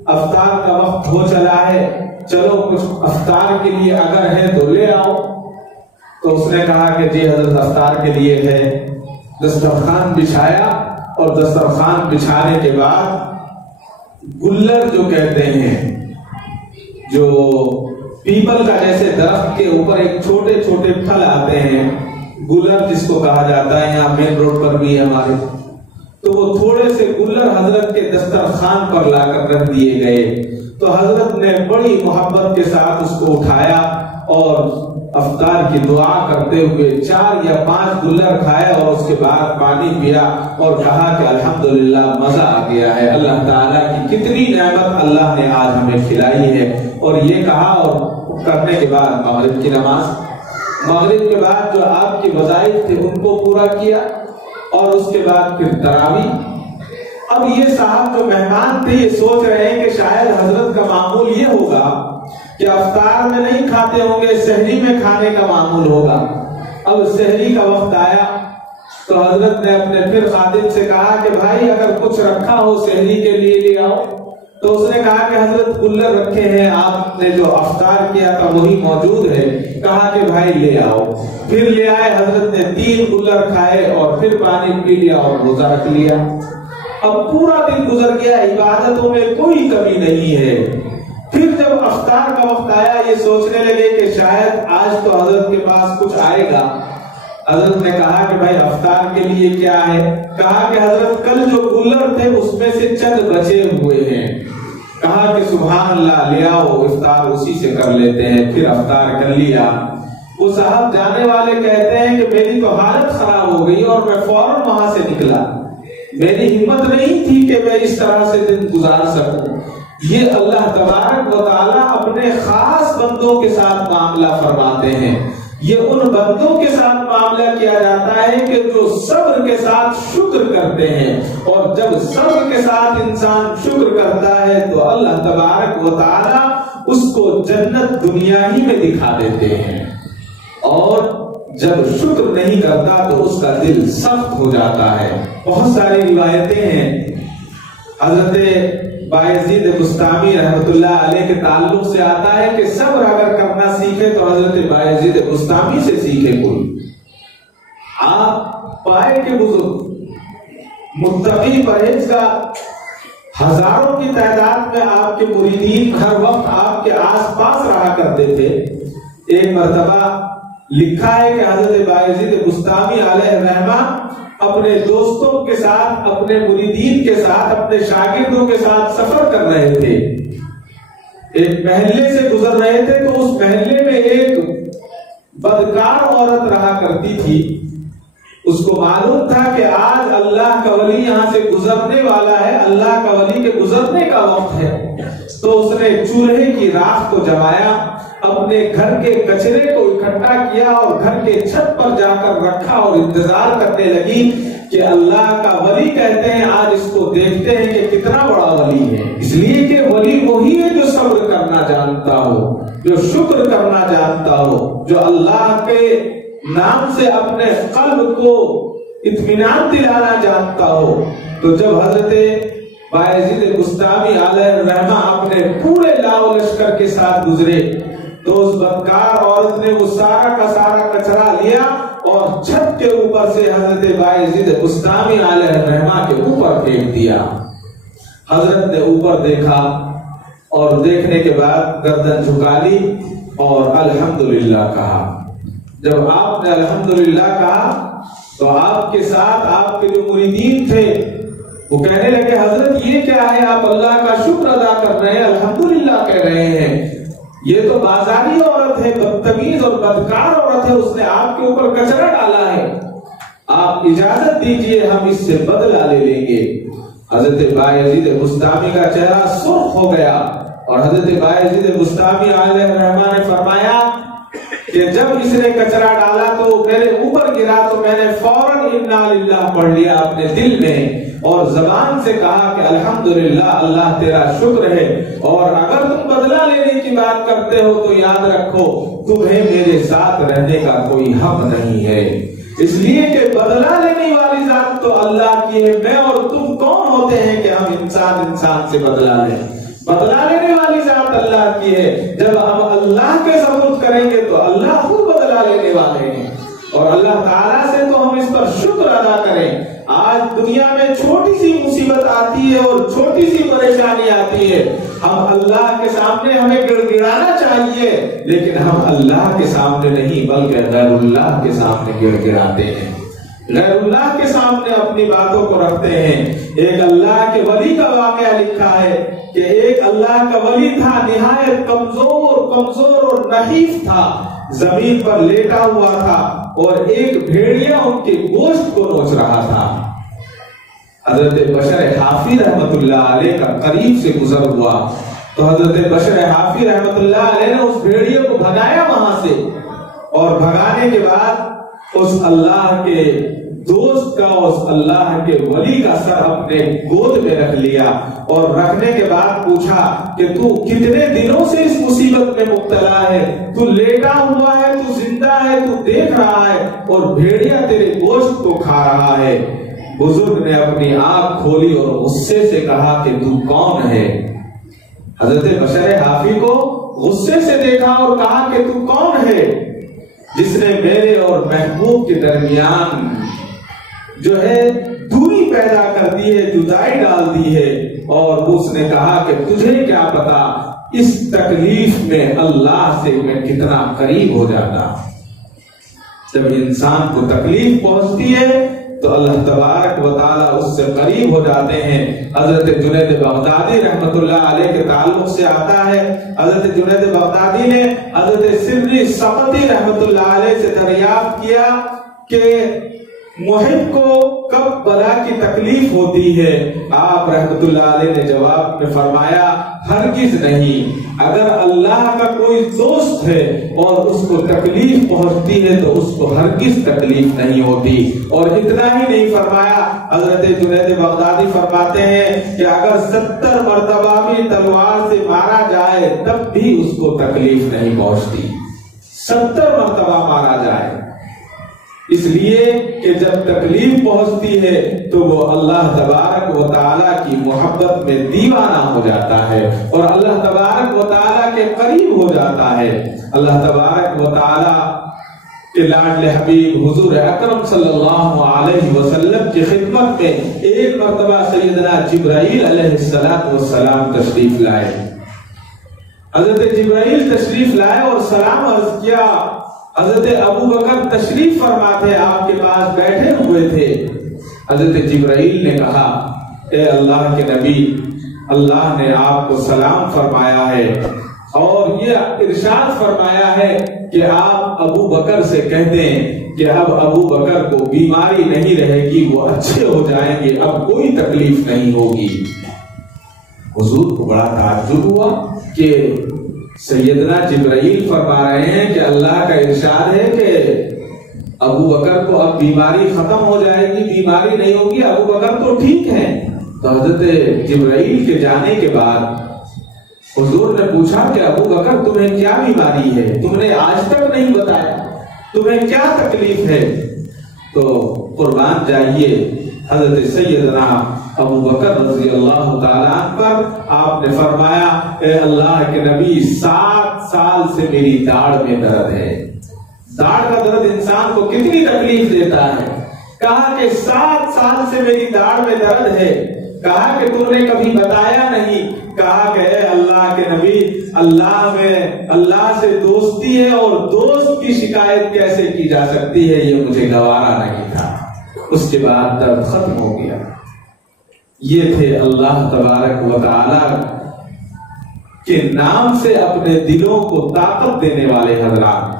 افطار کا وقت ہو چلا ہے، چلو کچھ افطار کے لیے اگر ہے تو لے آؤ۔ تو اس نے کہا کہ جی حضرت افطار کے لیے ہے۔ دسترخوان بچھایا اور دسترخوان بچھانے کے بعد گلر جو کہتے ہیں، جو پیپل کا جیسے درخت کے اوپر ایک چھوٹے چھوٹے پھل آتے ہیں، گلر جس کو کہا جاتا ہے، یہاں مین روڈ پر بھی ہمارے، تو وہ تھوڑے سے گلر حضرت کے دسترخوان پر لا کر رکھ دیے گئے۔ تو حضرت نے بڑی محبت کے ساتھ اس کو اٹھایا اور افطار کی دعا کرتے ہوئے 4 یا 5 گلر کھایا اور اس کے بعد پانی پیا اور کہا کہ الحمدللہ مزہ آ گیا ہے، اللہ تعالیٰ کی کتنی نعمت اللہ نے آج ہمیں کھلائی ہے۔ اور یہ کہا اور کرنے کے بعد مغرب کی نماز، مغرب کے بعد جو آپ کی وظائف تھے ان کو پورا کیا اور اس کے بعد پھر تراویح۔ اب یہ صاحب جو مہمان تھے یہ سوچ رہے ہیں کہ شاید حضرت کا معمول یہ ہوگا کہ افطار میں نہیں کھاتے ہوں گے، سحری میں کھانے کا معمول ہوگا۔ اب سحری کا وقت آیا تو حضرت نے اپنے پھر خادم سے کہا کہ بھائی اگر کچھ رکھا ہو سحری کے لیے لے آؤ۔ تو اس نے کہا کہ حضرت گلر رکھے ہیں، آپ نے جو افطار کیا تھا وہی موجود ہے۔ کہا کہ بھائی لے آؤ، پھر لے آئے۔ حضرت نے 3 گلر کھائے اور پھر پانی پی لیا اور روزہ رکھ لیا۔ اب پورا دن گزر گیا، عبادتوں میں کوئی کمی نہیں ہے۔ پھر جب افطار کا وقت آیا یہ سوچنے لگے کہ شاید آج تو حضرت کے پاس کچھ آئے گا۔ حضرت نے کہا کہ بھائی افطار کے لیے کیا ہے؟ کہا کہ حضرت کل جو گلر تھے اس میں سے چند بچے ہوئے ہیں۔ کہا کہ سبحان اللہ، لے آؤ، افطار اسی سے کر لیتے ہیں۔ پھر افطار کر لیا۔ وہ صاحب جانے والے کہتے ہیں کہ میری تو حالت خراب ہو گئی اور میں فوراً وہاں سے نکلا، میری ہمت نہیں تھی کہ میں اس طرح سے دن گزار سکوں۔ یہ اللہ تبارک و تعالیٰ اپنے خاص بندوں کے ساتھ معاملہ فرماتے ہیں۔ یہ ان بندوں کے ساتھ معاملہ کیا جاتا ہے کہ جو صبر کے ساتھ شکر کرتے ہیں، اور جب صبر کے ساتھ انسان شکر کرتا ہے تو اللہ تبارک و تعالیٰ اس کو جنت دنیا ہی میں دکھا دیتے ہیں، اور جب شکر نہیں کرتا تو اس کا دل سخت ہو جاتا ہے۔ بہت ساری روایتیں ہیں، حضرت بایزید بسطامی رحمۃ اللہ علیہ کے تعلق سے آتا ہے کہ صبر اگر کرنا سیکھے تو حضرت بایزید بسطامی سے سیکھے۔ کوئی آپ پائے کہ بزرگ متقی پرہیزگار ہزاروں کی تعداد میں آپ کے مریدین ہر وقت آپ کے آس پاس رہا کرتے تھے۔ ایک مرتبہ لکھا ہے کہ حضرت بایزید بسطامی علیہ الرحمہ اپنے دوستوں کے ساتھ، اپنے مریدین کے ساتھ، اپنے شاگردوں کے ساتھ سفر کر رہے تھے۔ ایک محلے سے گزر رہے تھے تو اس محلے میں ایک بدکار عورت رہا کرتی تھی۔ اس کو معلوم تھا کہ آج اللہ کا ولی یہاں سے گزرنے والا ہے، اللہ کا ولی کے گزرنے کا وقت ہے۔ تو اس نے چولہے کی راکھ کو جلایا، اپنے گھر کے کچرے کو اکٹھا کیا اور گھر کے چھت پر جا کر رکھا اور انتظار کرنے لگی کہ اللہ کا ولی کہتے ہیں آج اس کو دیکھتے ہیں کہ کتنا بڑا ولی ہے۔ اس لیے کہ ولی وہی ہے جو صبر کرنا جانتا ہو، جو شکر کرنا جانتا ہو، جو اللہ کے نام سے اپنے قلب کو اطمینان دلانا جانتا ہو۔ تو جب حضرت بایزید بسطامی علیہ الرحمہ اپنے پورے لاؤ لشکر کے ساتھ گزرے تو اس بدکار عورت نے وہ سارا کا سارا کچرا لیا اور چھت کے اوپر سے حضرت بایزید بسطامی علیہ الرحمہ کے اوپر پھینک دیا۔ حضرت نے اوپر دیکھا اور دیکھنے کے بعد گردن جھکا لی اور الحمدللہ کہا۔ جب آپ نے الحمدللہ کہا تو آپ کے ساتھ آپ کے جو مریدین تھے وہ کہنے لگے حضرت یہ کیا ہے، آپ اللہ کا شکر ادا کر رہے ہیں، الحمدللہ کہہ رہے ہیں، یہ تو بازاری عورت ہے، بدتمیز اور بدکار عورت ہے، اس نے آپ کے اوپر کچرا ڈالا ہے، آپ اجازت دیجئے ہم اس سے بدلہ لے لیں گے۔ حضرت بایزید بسطامی کا چہرہ سرخ ہو گیا اور حضرت بایزید بسطامی علیہ الرحمہ نے فرمایا کہ جب اس نے کچرا ڈالا تو میرے اوپر گرا تو میں نے فوراً انا للہ پڑھ لیا اپنے دل میں، اور زبان سے کہا کہ الحمدللہ اللہ تیرا شکر ہے، اور اگر تم بدلہ لینے کی بات کرتے ہو تو یاد رکھو تمہیں میرے ساتھ رہنے کا کوئی حق نہیں ہے، اس لیے کہ بدلہ لینے والی ذات تو اللہ کی ہے، میں اور تم کون ہوتے ہیں کہ ہم انسان سے بدلہ لیں؟ بدلہ لینے والی ذات اللہ کی ہے، جب ہم اللہ کے سپرد کریں گے تو اللہ خود بدلہ لینے والے ہیں، اور اللہ تعالیٰ سے تو ہم اس پر شکر ادا کریں۔ آج دنیا میں چھوٹی سی مصیبت آتی ہے اور چھوٹی سی پریشانی آتی ہے، ہم اللہ کے سامنے ہمیں گڑ گڑانا چاہیے، لیکن ہم اللہ کے سامنے نہیں بلکہ غیر اللہ کے سامنے گڑ گڑاتے ہیں، غیر اللہ کے سامنے اپنی باتوں کو رکھتے ہیں۔ ایک اللہ کے ولی کا واقعہ لکھا ہے کہ ایک اللہ کا ولی تھا، نہایت کمزور اور نحیف تھا، زمین پر لیٹا ہوا تھا اور ایک بھیڑیا ان کے گوشت کو نوچ رہا تھا۔ حضرت بشر حافی رحمت اللہ علیہ کا قریب سے گزر ہوا تو حضرت بشر حافی رحمت اللہ علیہ نے اس بھیڑیے کو بھگایا وہاں سے، اور بھگانے کے بعد اس اللہ کے دوست کا، اس اللہ کے ولی کا سر اپنے گود میں رکھ لیا، اور رکھنے کے بعد پوچھا کہ تو کتنے دنوں سے اس مصیبت میں مبتلا ہے، تو لیٹا ہوا ہے، تو زندہ ہے، تو دیکھ رہا ہے اور بھیڑیا تیرے گوشت کو کھا رہا ہے۔ بزرگ نے اپنی آنکھ کھولی اور غصے سے کہا کہ تو کون ہے؟ حضرت بشر حافی کو غصے سے دیکھا اور کہا کہ تو کون ہے؟ جس نے میرے اور محبوب کے درمیان جو ہے دوری پیدا کر دی ہے، جدائی ڈال دی ہے، اور اس نے کہا کہ تجھے کیا پتا اس تکلیف میں اللہ سے میں کتنا قریب ہو جاتا۔ جب انسان کو تکلیف پہنچتی ہے تو اللہ تبارک و تعالیٰ اس سے قریب ہو جاتے ہیں۔ حضرت جنید بغدادی رحمت اللہ علیہ کے تعلق سے آتا ہے، حضرت جنید بغدادی نے حضرت سری سقطی رحمت اللہ علیہ سے دریافت کیا کہ محب کو کب بلا کی تکلیف ہوتی ہے؟ آپ رحمت اللہ علیہ نے جواب میں فرمایا ہرگز نہیں، اگر اللہ کا کوئی دوست ہے اور اس کو تکلیف پہنچتی ہے تو اس کو ہرگز تکلیف نہیں ہوتی۔ اور اتنا ہی نہیں فرمایا، حضرت جنید بغدادی فرماتے ہیں کہ اگر 70 مرتبہ بھی تلوار سے مارا جائے تب بھی اس کو تکلیف نہیں پہنچتی، 70 مرتبہ مارا جائے، اس لیے کہ جب تکلیف پہنچتی ہے تو وہ اللہ تبارک و تعالیٰ کی محبت میں دیوانہ ہو جاتا ہے اور اللہ تبارک و تعالیٰ کے قریب ہو جاتا ہے۔ اللہ تبارک و تعالیٰ کے لاڈلے حبیب حضور اکرم صلی اللہ علیہ وسلم کی خدمت میں ایک مرتبہ سیدنا جبرائیل علیہ السلام تشریف لائے۔ حضرت جبرائیل تشریف لائے اور سلام عرض کیا۔ حضرت ابو بکر تشریف فرما تھے، آپ کے پاس بیٹھے ہوئے تھے۔ حضرت جبرائیل نے کہا اے اللہ کے نبی، اللہ نے آپ کو سلام فرمایا ہے اور یہ ارشاد فرمایا ہے کہ آپ ابو بکر سے کہہ دیں کہ اب ابو بکر کو بیماری نہیں رہے گی، وہ اچھے ہو جائیں گے، اب کوئی تکلیف نہیں ہوگی۔ حضور کو بڑا تعجب ہوا کہ سیدنا جبرائیل فرما رہے ہیں کہ اللہ کا ارشاد ہے کہ ابو بکر کو اب بیماری ختم ہو جائے گی، بیماری نہیں ہوگی، ابو بکر تو ٹھیک ہیں۔ تو حضرت جبرائیل کے جانے کے بعد حضور نے پوچھا کہ ابو بکر تمہیں کیا بیماری ہے؟ تم نے آج تک نہیں بتایا، تمہیں کیا تکلیف ہے؟ تو قربان جائیے حضرت سیدنا ابو بکر رضی اللہ تعالیٰ عنہ پر آپ نے فرمایا اے اللہ کے نبی 7 سال سے میری داڑھ میں درد ہے۔ داڑھ کا درد انسان کو کتنی تکلیف دیتا ہے؟ کہا کہ 7 سال سے میری داڑھ میں درد ہے۔ کہا کہ تم نے کبھی بتایا نہیں؟ کہا کہ اے اللہ کے نبی، اللہ سے دوستی ہے اور دوست کی شکایت کیسے کی جا سکتی ہے، یہ مجھے گوارا نہیں تھا۔ اس کے بعد درد ختم ہو گیا۔ یہ تھے اللہ تبارک و تعالی کے نام سے اپنے دلوں کو طاقت دینے والے حضرات۔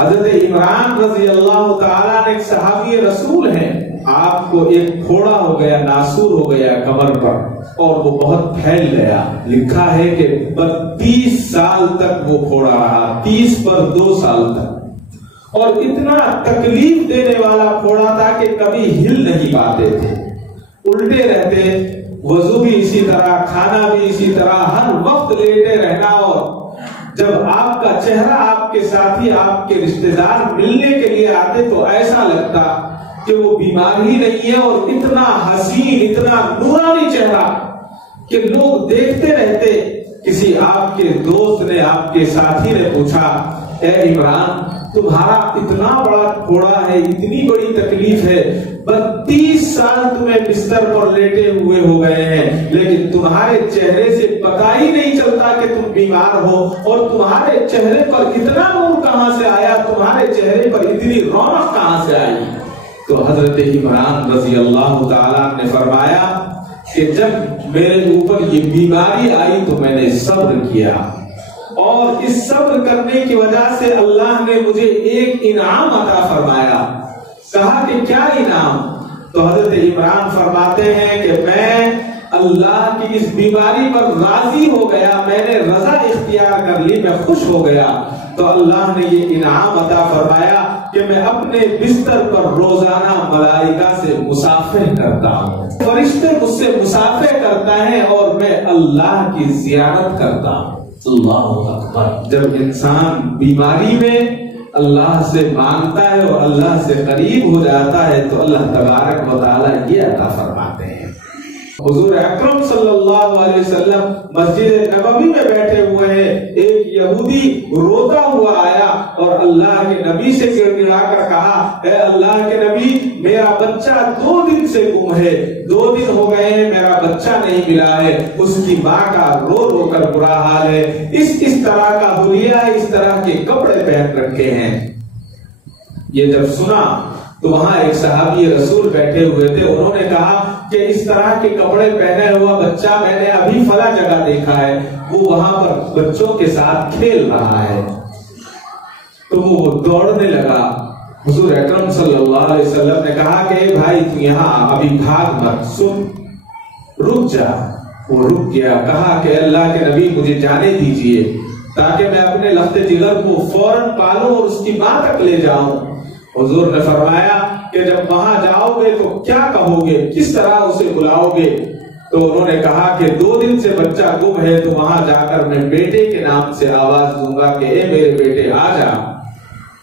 حضرت عمران رضی اللہ تعالیٰ نے ایک صحابی رسول ہیں، آپ کو ایک پھوڑا ہو گیا، ناسور ہو گیا کمر پر اور وہ بہت پھیل گیا۔ لکھا ہے کہ 32 سال تک وہ پھوڑا رہا، 30 پر 2 سال تک، اور اتنا تکلیف دینے والا پھوڑا تھا کہ کبھی ہل نہیں پاتے تھے۔ الٹے رہتے، وضو بھی اسی طرح، کھانا بھی اسی طرح، ہر وقت لیٹے رہنا، اور جب آپ کا چہرہ آپ کے ساتھی، آپ کے رشتہ دار ملنے کے لیے آتے تو ایسا لگتا کہ وہ بیمار ہی نہیں ہے، اور اتنا حسین، اتنا نورانی چہرہ کہ لوگ دیکھتے رہتے۔ کسی آپ کے دوست نے، آپ کے ساتھی نے پوچھا، اے عمران تمہارا اتنا بڑا پھوڑا ہے، اتنی بڑی تکلیف ہے، 32 سال تمہیں بستر پر لیٹے ہوئے ہو گئے ہیں، لیکن تمہارے چہرے سے پتہ ہی نہیں چلتا کہ تم بیمار ہو، اور تمہارے چہرے پر اتنا نور کہاں سے آیا، تمہارے چہرے پر اتنی رونق کہاں سے آئی؟ تو حضرت عمران رضی اللہ تعالیٰ نے فرمایا کہ جب میرے اوپر یہ بیماری آئی تو میں نے صبر کیا، اور اس صبر کرنے کی وجہ سے اللہ نے مجھے ایک انعام عطا فرمایا۔ کہا کہ کیا انعام؟ تو حضرت عمران فرماتے ہیں کہ میں اللہ کی اس بیماری پر راضی ہو گیا، میں نے رضا اختیار کر لی، میں خوش ہو گیا، تو اللہ نے یہ انعام عطا فرمایا کہ میں اپنے بستر پر روزانہ ملائکہ سے مصافحہ کرتا ہوں، فرشتے مجھ سے مصافحہ کرتا ہے، اور میں اللہ کی زیارت کرتا ہوں۔ اللہ اکبر۔ جب انسان بیماری میں اللہ سے مانگتا ہے اور اللہ سے قریب ہو جاتا ہے تو اللہ تبارک و تعالیٰ یہ عطا فرماتے ہیں۔ حضور اکرم صلی اللہ علیہ وسلم مسجد نبوی میں بیٹھے ہوئے ہیں، ایک یہودی روتا ہوا آیا اور اللہ کے نبی سے گڑ گڑا کر کہا، اے اللہ کے نبی میرا بچہ 2 دن سے گم ہے، 2 دن ہو گئے ہیں میرا بچہ نہیں ملا ہے، اس کی ماں کا رو رو کر برا حال ہے، اس طرح کا حلیہ ہے، اس طرح کے کپڑے پہن رکھے ہیں۔ یہ جب سنا تو وہاں ایک صحابی رسول بیٹھے ہوئے تھے، انہوں نے کہا کہ اس طرح کے کپڑے پہنے ہوا بچہ میں نے ابھی فلاں جگہ دیکھا ہے، وہ وہاں پر بچوں کے ساتھ کھیل رہا ہے۔ تو وہ دوڑنے لگا۔ حضور اکرم صلی اللہ علیہ وسلم نے کہا کہ اے بھائی تو یہاں ابھی بھاگ مت، سن رک جا۔ وہ رک گیا، کہا کہ اللہ کے نبی مجھے جانے دیجئے تاکہ میں اپنے لخت جگر کو فوراً پالوں اور اس کی ماں تک لے جاؤں۔ حضور نے فرمایا کہ جب وہاں جاؤ گے تو کیا کہو گے، کس طرح اسے بلاؤ گے؟ تو انہوں نے کہا کہ 2 دن سے بچہ گم ہے، تو وہاں جا کر میں بیٹے کے نام سے آواز دوں گا کہ اے میرے بیٹے آ جا،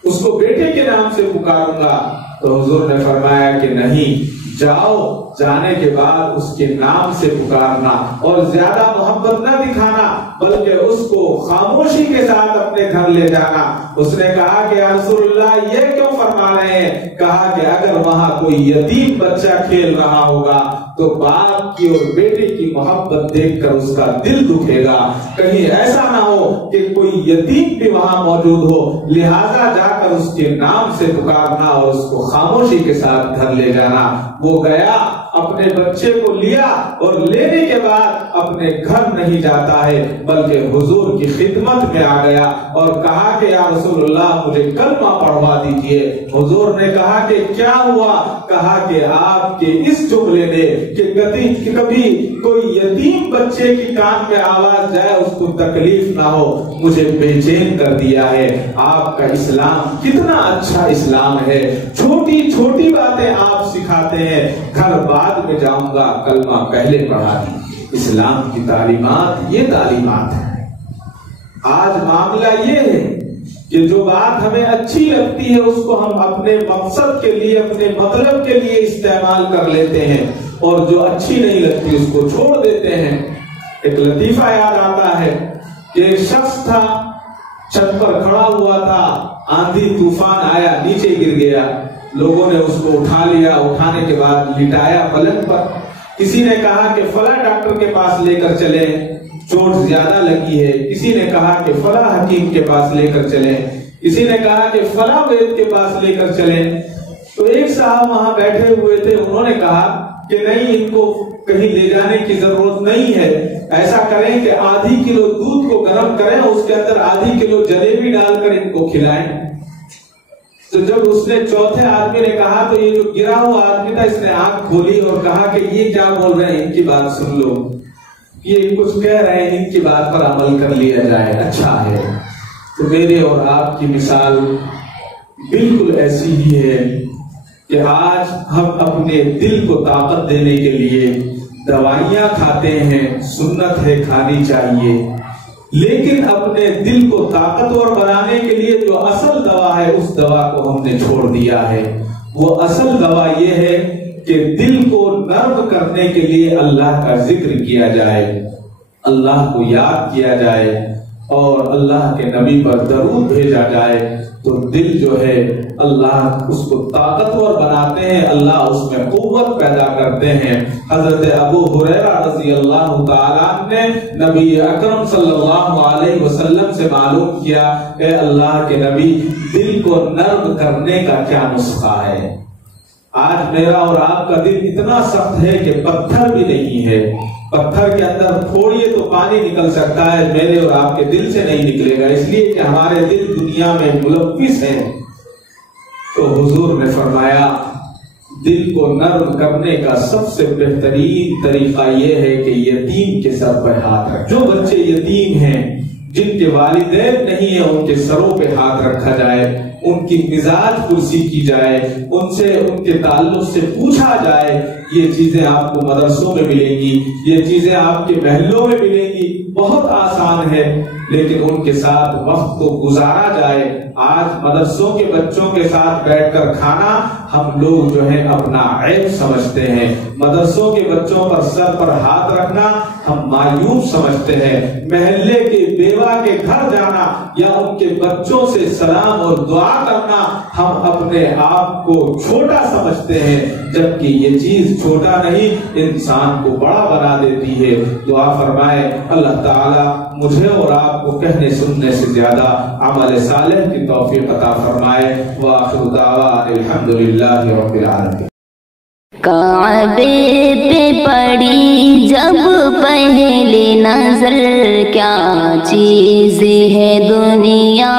اس کو بیٹے کے نام سے پکاروں گا۔ تو حضور نے فرمایا کہ نہیں، جاؤ، جانے کے بعد اس کے نام سے پکارنا اور زیادہ محبت نہ دکھانا، بلکہ اس کو خاموشی کے ساتھ اپنے گھر لے جانا۔ اس نے کہا کہ یا رسول اللہ یہ کیوں فرما رہے ہیں؟ کہا کہ اگر وہاں کوئی یتیم بچہ کھیل رہا ہوگا تو باپ کی اور بیٹے کی محبت دیکھ کر اس کا دل دکھے گا، کہیں ایسا نہ ہو کہ کوئی یتیم بھی وہاں موجود ہو، لہذا جا کر اس کے نام سے پکارنا اور اس کو خاموشی کے ساتھ گھر لے جانا۔ وہ گیا، اپنے بچے کو لیا، اور لینے کے بعد اپنے گھر نہیں جاتا ہے بلکہ حضور کی خدمت میں آ گیا اور کہا کہ یا رسول اللہ مجھے کلمہ پڑھوا دیجئے۔ حضور نے کہا کہ کیا ہوا؟ کہا کہ آپ کے اس جملے نے کہ کبھی کوئی یتیم بچے کی کان میں آواز جائے اس کو تکلیف نہ ہو، مجھے بے چین کر دیا ہے۔ آپ کا اسلام کتنا اچھا اسلام ہے، چھوٹی چھوٹی باتیں آپ سکھاتے ہیں، گھر بعد میں جاؤں گا، کلمہ پہلے پڑھا دی۔ اسلام کی تعلیمات یہ تعلیمات ہیں۔ آج معاملہ یہ ہے کہ جو بات ہمیں اچھی لگتی ہے اس کو ہم اپنے مقصد کے لیے، اپنے مطلب کے لیے استعمال کر لیتے ہیں، اور جو اچھی نہیں لگتی اس کو چھوڑ دیتے ہیں۔ ایک لطیفہ یاد آتا ہے کہ ایک شخص تھا، چھت پر کھڑا ہوا تھا، آندھی طوفان آیا، نیچے گر گیا، لوگوں نے اس کو اٹھا لیا، اٹھانے کے بعد لٹایا پلنگ پر۔ کسی نے کہا کہ فلاں ڈاکٹر کے پاس لے کر چلیں، چوٹ زیادہ لگی ہے، کسی نے کہا کہ فلاں حکیم کے پاس لے کر چلیں، کسی نے کہا کہ فلاں وید کے پاس لے کر چلیں۔ تو ایک صاحب وہاں بیٹھے ہوئے تھے، انہوں نے کہا کہ نہیں، ان کو کہیں لے جانے کی ضرورت نہیں ہے، ایسا کریں کہ آدھی کلو دودھ کو گرم کریں، اس کے اندر آدھی کلو جلیبی ڈال کر ان کو کھلائیں۔ تو جب اس نے چوتھے آدمی نے کہا تو یہ جو گرا ہوا آدمی تھا اس نے آنکھ کھولی اور کہا کہ یہ کیا بول رہے ہیں، ان کی بات سن لو، یہ کچھ کہہ رہے ہیں، ان کی بات پر عمل کر لیا جائے، اچھا ہے۔ تو میرے اور آپ کی مثال بالکل ایسی ہی ہے کہ آج ہم اپنے دل کو طاقت دینے کے لیے دوائیاں کھاتے ہیں، سنت ہے کھانی چاہیے، لیکن اپنے دل کو طاقتور بنانے کے لیے جو اصل دوا ہے اس دوا کو ہم نے چھوڑ دیا ہے۔ وہ اصل دوا یہ ہے کہ دل کو نرم کرنے کے لیے اللہ کا ذکر کیا جائے، اللہ کو یاد کیا جائے اور اللہ کے نبی پر درود بھیجا جائے، تو دل جو ہے اللہ اس کو طاقتور بناتے ہیں، اللہ اس میں قوت پیدا کرتے ہیں۔ حضرت ابو ہریرہ رضی اللہ تعالیٰ نے نبی اکرم صلی اللہ علیہ وسلم سے معلوم کیا، اے اللہ کے نبی، دل کو نرم کرنے کا کیا نسخہ ہے؟ آج میرا اور آپ کا دل اتنا سخت ہے کہ پتھر بھی نہیں ہے، پتھر کے اندر تھوڑی تو پانی نکل سکتا ہے، میرے اور آپ کے دل سے نہیں نکلے گا، اس لیے کہ ہمارے دل دنیا میں ملوث ہے۔ تو حضور نے فرمایا دل کو نرم کرنے کا سب سے بہترین طریقہ یہ ہے کہ یتیم کے سر پہ ہاتھ رکھ، جو بچے یتیم ہیں، جن کے والدین نہیں ہیں، ان کے سروں پہ ہاتھ رکھا جائے، ان کی مزاج پرسی کی جائے، ان سے ان کے تعلق سے پوچھا جائے۔ یہ چیزیں آپ کو مدرسوں میں ملیں گی، یہ چیزیں آپ کے محلوں میں ملیں گی، بہت آسان ہے، لیکن ان کے ساتھ وقت کو گزارا جائے۔ آج مدرسوں کے بچوں کے ساتھ بیٹھ کر کھانا ہم لوگ جو ہے اپنا عیب سمجھتے ہیں، مدرسوں کے بچوں پر سر پر ہاتھ رکھنا ہم مایوب سمجھتے ہیں، محلے کے بیوہ کے گھر جانا یا ان کے بچوں سے سلام اور دعا کرنا ہم اپنے آپ کو چھوٹا سمجھتے ہیں، جبکہ یہ چیز چھوٹا نہیں، انسان کو بڑا بنا دیتی ہے۔ دعا فرمائے اللہ تعالی مجھے اور آپ کو کہنے سننے سے زیادہ عمل صالح کی توفیق عطا فرمائے۔ وآخر دعوانا الحمدللہ رب العالمین۔ کعبے پہ پڑی جب پہلی نظر، کیا چیز ہے دنیا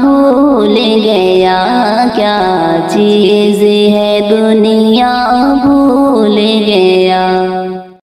بھول گیا، کیا چیز ہے دنیا بھول گیا۔